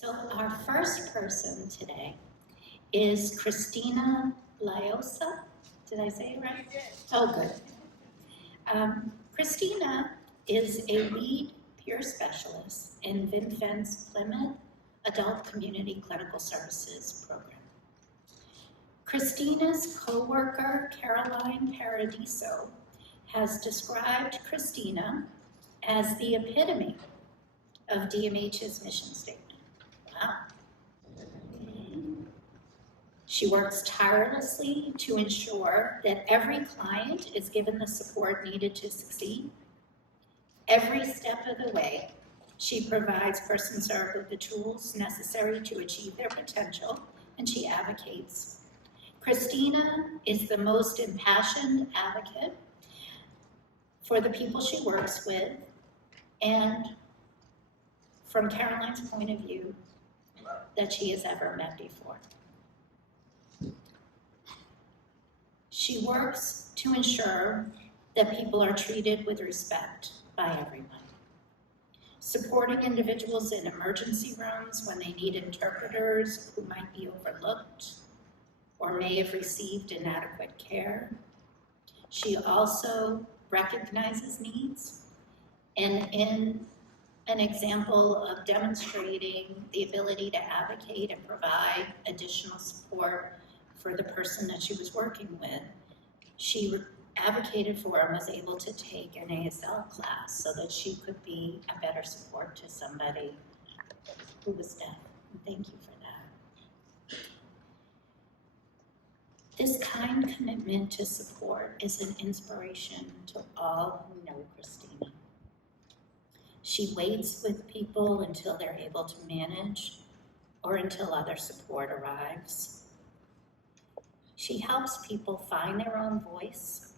So our first person today is Christina Liosa. Did I say it right? You did. Oh, good. Christina is a lead peer specialist in VinFen's Plymouth Adult Community Clinical Services Program. Christina's coworker, Caroline Paradiso, has described Christina as the epitome of DMH's mission statement. Wow. She works tirelessly to ensure that every client is given the support needed to succeed. Every step of the way, she provides persons served with the tools necessary to achieve their potential, and she advocates. Christina is the most impassioned advocate for the people she works with, and from Caroline's point of view, that she has ever met before. She works to ensure that people are treated with respect by everyone. Supporting individuals in emergency rooms when they need interpreters who might be overlooked or may have received inadequate care. She also recognizes needs, and in an example of demonstrating the ability to advocate and provide additional support for the person that she was working with, she advocated for and was able to take an ASL class so that she could be a better support to somebody who was deaf. And thank you for that. This kind commitment to support is an inspiration to all who know Christina. She waits with people until they're able to manage or until other support arrives. She helps people find their own voice,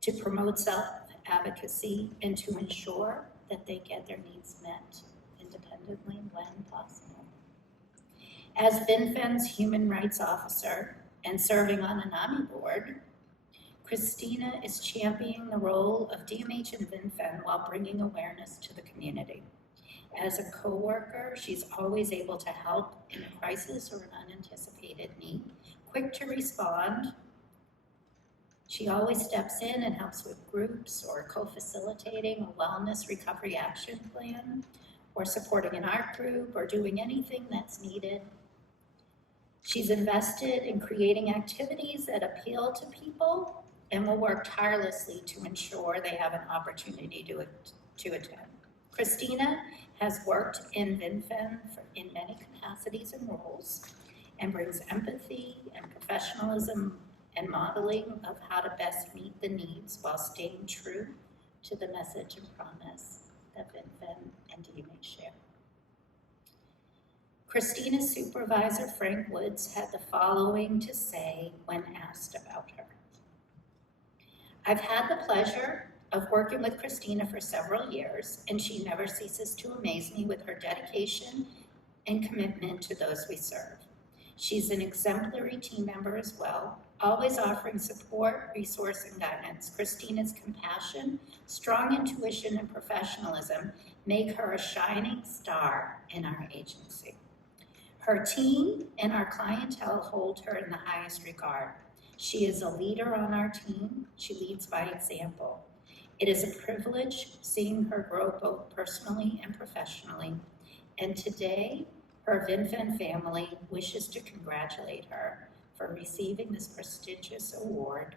to promote self-advocacy, and to ensure that they get their needs met independently when possible. As VinFen's Human Rights Officer and serving on an AMI board, Christina is championing the role of DMH and VinFen while bringing awareness to the community. As a coworker, she's always able to help in a crisis or an unanticipated need, quick to respond. She always steps in and helps with groups or co-facilitating a wellness recovery action plan or supporting an art group or doing anything that's needed. She's invested in creating activities that appeal to people and will work tirelessly to ensure they have an opportunity to attend. Christina has worked in VinFen in many capacities and roles and brings empathy and professionalism and modeling of how to best meet the needs while staying true to the message and promise that VinFen and DMH share. Christina's supervisor, Frank Woods, had the following to say when asked about her. I've had the pleasure of working with Christina for several years, and she never ceases to amaze me with her dedication and commitment to those we serve. She's an exemplary team member as well, always offering support, resource, and guidance. Christina's compassion, strong intuition, and professionalism make her a shining star in our agency. Her team and our clientele hold her in the highest regard. She is a leader on our team. She leads by example. It is a privilege seeing her grow both personally and professionally. And today, her VinFen family wishes to congratulate her for receiving this prestigious award.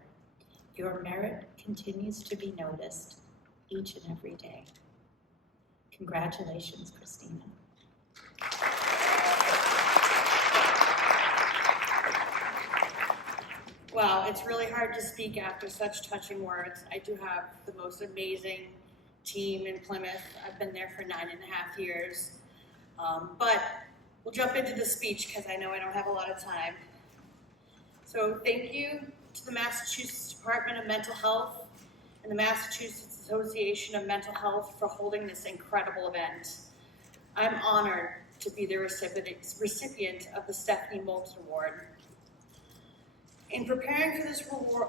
Your merit continues to be noticed each and every day. Congratulations, Christina. Wow, it's really hard to speak after such touching words. I do have the most amazing team in Plymouth. I've been there for 9.5 years. But we'll jump into the speech because I know I don't have a lot of time. So thank you to the Massachusetts Department of Mental Health and the Massachusetts Association of Mental Health for holding this incredible event. I'm honored to be the recipient of the Stephanie Moulton Award. In preparing for this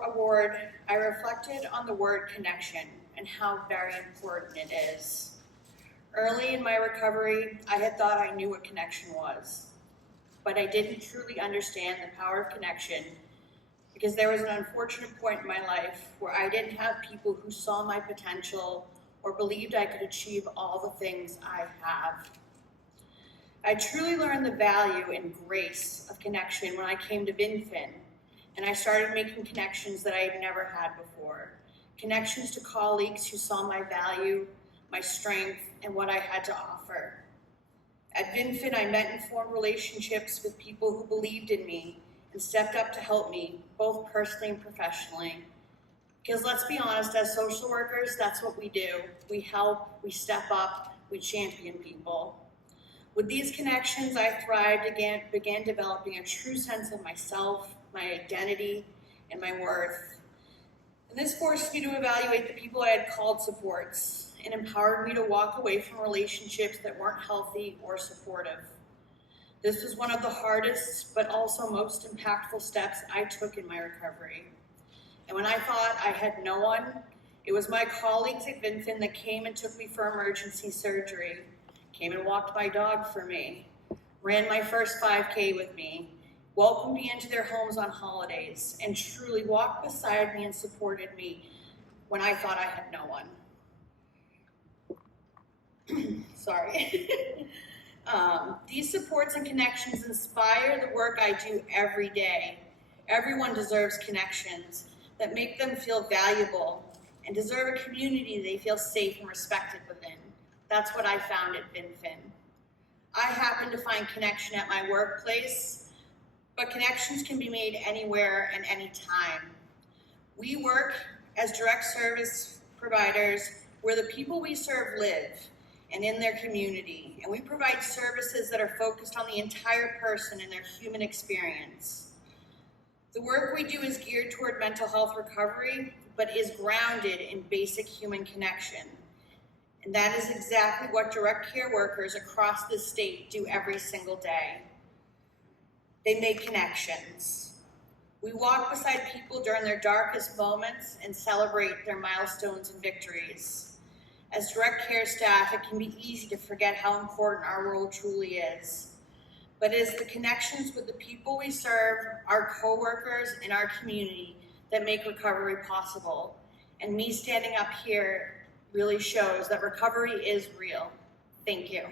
award, I reflected on the word connection and how very important it is. Early in my recovery, I had thought I knew what connection was, but I didn't truly understand the power of connection because there was an unfortunate point in my life where I didn't have people who saw my potential or believed I could achieve all the things I have. I truly learned the value and grace of connection when I came to VinFin, and I started making connections that I had never had before. Connections to colleagues who saw my value, my strength, and what I had to offer. At VinFin, I met and formed relationships with people who believed in me and stepped up to help me, both personally and professionally. Because let's be honest, as social workers, that's what we do. We help, we step up, we champion people. With these connections, I thrived again, began developing a true sense of myself, my identity, and my worth. And this forced me to evaluate the people I had called supports and empowered me to walk away from relationships that weren't healthy or supportive. This was one of the hardest, but also most impactful steps I took in my recovery. And when I thought I had no one, it was my colleagues at VinFin that came and took me for emergency surgery, came and walked my dog for me, ran my first 5K with me, welcomed me into their homes on holidays, and truly walked beside me and supported me when I thought I had no one. Sorry. These supports and connections inspire the work I do every day. Everyone deserves connections that make them feel valuable and deserve a community they feel safe and respected within. That's what I found at VinFin. I happen to find connection at my workplace, but connections can be made anywhere and anytime. We work as direct service providers where the people we serve live and in their community, and we provide services that are focused on the entire person and their human experience. The work we do is geared toward mental health recovery, but is grounded in basic human connection. And that is exactly what direct care workers across the state do every single day. They make connections. We walk beside people during their darkest moments and celebrate their milestones and victories. As direct care staff, it can be easy to forget how important our role truly is. But it is the connections with the people we serve, our coworkers, and our community that make recovery possible. And me standing up here really shows that recovery is real. Thank you.